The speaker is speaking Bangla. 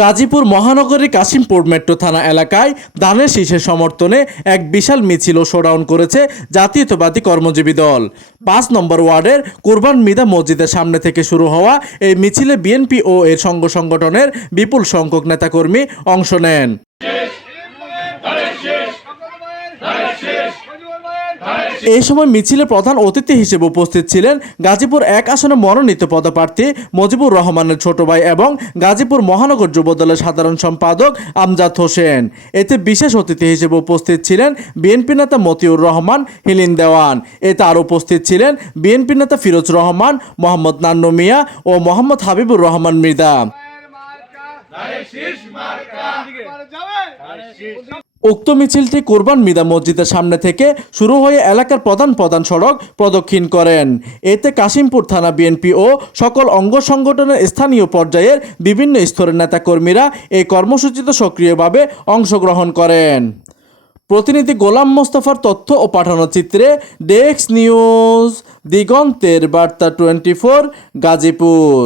গাজীপুর মহানগরীর কাশিমপুর মেট্রো থানা এলাকায় ধানের শীষের সমর্থনে এক বিশাল মিছিল ও শোডাউন করেছে জাতীয়তাবাদী কর্মজীবী দল। ৫ নম্বর ওয়ার্ডের কুরবান মিদা মসজিদের সামনে থেকে শুরু হওয়া এই মিছিলে বিএনপি ও এর সংগঠনের বিপুল সংখ্যক নেতাকর্মী অংশ নেন। এই সময় মিছিলে প্রধান অতিথি হিসেবে উপস্থিত ছিলেন গাজীপুর ১ আসনে মনোনীত পদপ্রার্থী মজিবুর রহমানের ছোট ভাই এবং গাজীপুর মহানগর যুবদলের সাধারণ সম্পাদক আমজাদ হোসেন। এতে বিশেষ অতিথি হিসেবে উপস্থিত ছিলেন বিএনপি নেতা মতিউর রহমান হিলিন দেওয়ান। এতে আরও উপস্থিত ছিলেন বিএনপি নেতা ফিরোজ রহমান, মোহাম্মদ নান্নু মিয়া ও মোহাম্মদ হাবিবুর রহমান মৃধা। উক্ত মিছিলটি কুরবান মিদা মসজিদের সামনে থেকে শুরু হয়ে এলাকার প্রধান সড়ক প্রদক্ষিণ করেন। এতে কাশিমপুর থানা বিএনপি ও সকল অঙ্গ সংগঠনের স্থানীয় পর্যায়ের বিভিন্ন স্তরের নেতাকর্মীরা এই কর্মসূচিতে সক্রিয়ভাবে অংশগ্রহণ করেন। প্রতিনিধি গোলাম মোস্তফার তথ্য ও পাঠানো চিত্রে ডেস্ক নিউজ, দিগন্তের বার্তা 24, গাজীপুর।